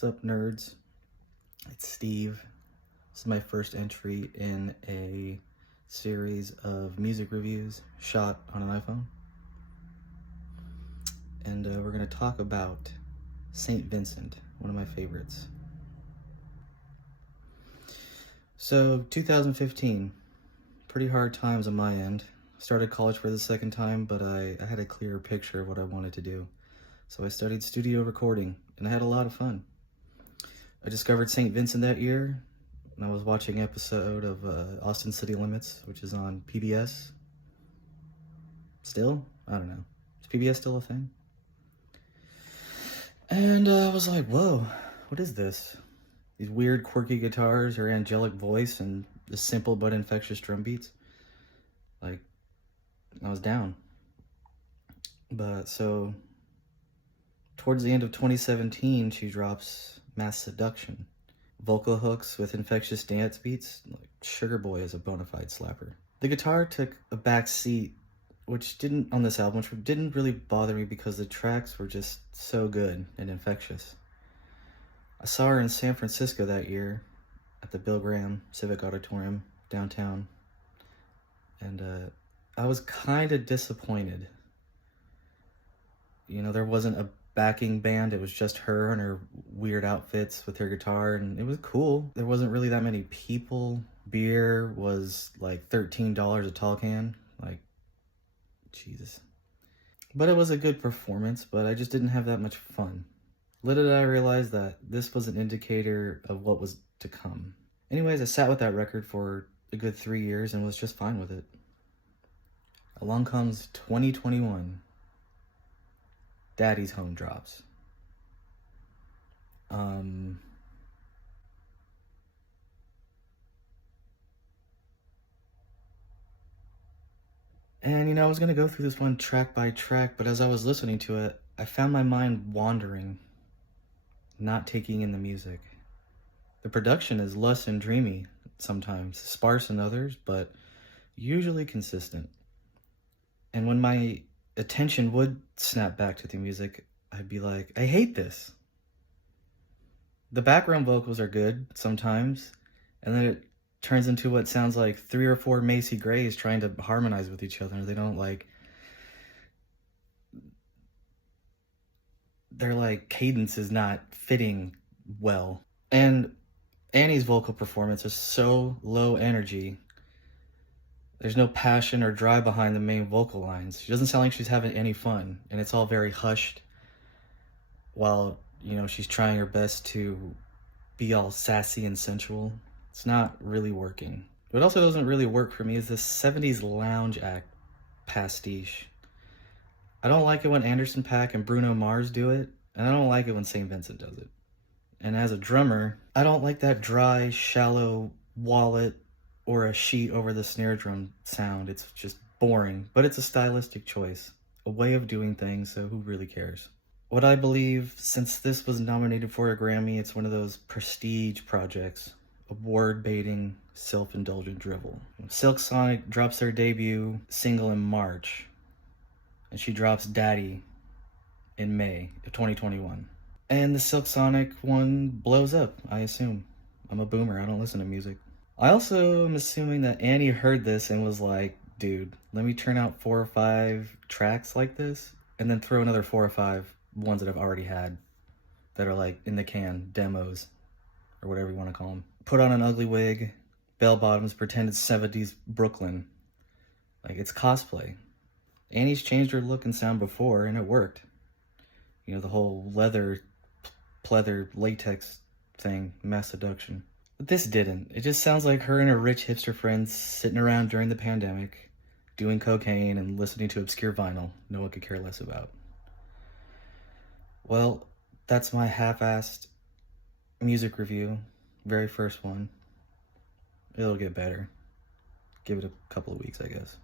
What's up, nerds? It's Steve. This is my first entry in a series of music reviews shot on an iPhone. And we're going to talk about St. Vincent, one of my favorites. So, 2015, pretty hard times on my end. Started college for the second time, but I had a clearer picture of what I wanted to do. So I studied studio recording, and I had a lot of fun. I discovered St. Vincent that year, and I was watching an episode of Austin City Limits, which is on PBS. Still? I don't know. Is PBS still a thing? And I was like, whoa, what is this? These weird, quirky guitars, her angelic voice, and the simple but infectious drum beats. Like, I was down. But so, towards the end of 2017, she drops Mass Seduction. Vocal hooks with infectious dance beats. Like, Sugar Boy is a bona fide slapper. The guitar took a back seat, which didn't really bother me because the tracks were just so good and infectious. I saw her in San Francisco that year at the Bill Graham Civic Auditorium downtown, and I was kind of disappointed. You know, there wasn't a backing band, it was just her and her weird outfits with her guitar, and it was cool. There wasn't really that many people. Beer was like $13 a tall can. Like, Jesus. But it was a good performance, but I just didn't have that much fun. Little did I realize that this was an indicator of what was to come. Anyways, I sat with that record for a good 3 years and was just fine with it. Along comes 2021. Daddy's Home drops. And you know, I was gonna go through this one track by track, but as I was listening to it, I found my mind wandering, not taking in the music. The production is lush and dreamy sometimes, sparse in others, but usually consistent. And when my attention would snap back to the music, I'd be like, I hate this. The background vocals are good sometimes, and then it turns into what sounds like 3 or 4 Macy Grays trying to harmonize with each other. Their cadence is not fitting well. And Annie's vocal performance is so low energy. There's no passion or drive behind the main vocal lines. She doesn't sound like she's having any fun, and it's all very hushed while, you know, she's trying her best to be all sassy and sensual. It's not really working. What also doesn't really work for me is this 70s lounge act pastiche. I don't like it when Anderson .Paak and Bruno Mars do it, and I don't like it when St. Vincent does it. And as a drummer, I don't like that dry, shallow wallet or a sheet over the snare drum sound. It's just boring, but it's a stylistic choice, a way of doing things, so who really cares? What I believe, since this was nominated for a Grammy, it's one of those prestige projects, award-baiting, self-indulgent drivel. Silk Sonic drops their debut single in March, and she drops Daddy in May of 2021. And the Silk Sonic one blows up, I assume. I'm a boomer, I don't listen to music. I also am assuming that Annie heard this and was like, dude, let me turn out 4 or 5 tracks like this, and then throw another 4 or 5 ones that I've already had that are like in the can, demos, or whatever you want to call them. Put on an ugly wig, bell bottoms, pretend it's 70s Brooklyn. Like, it's cosplay. Annie's changed her look and sound before, and it worked. You know, the whole leather, pleather, latex thing, Mass Seduction. But this didn't. It just sounds like her and her rich hipster friends sitting around during the pandemic, doing cocaine and listening to obscure vinyl no one could care less about. Well, that's my half-assed music review. Very first one. It'll get better. Give it a couple of weeks, I guess.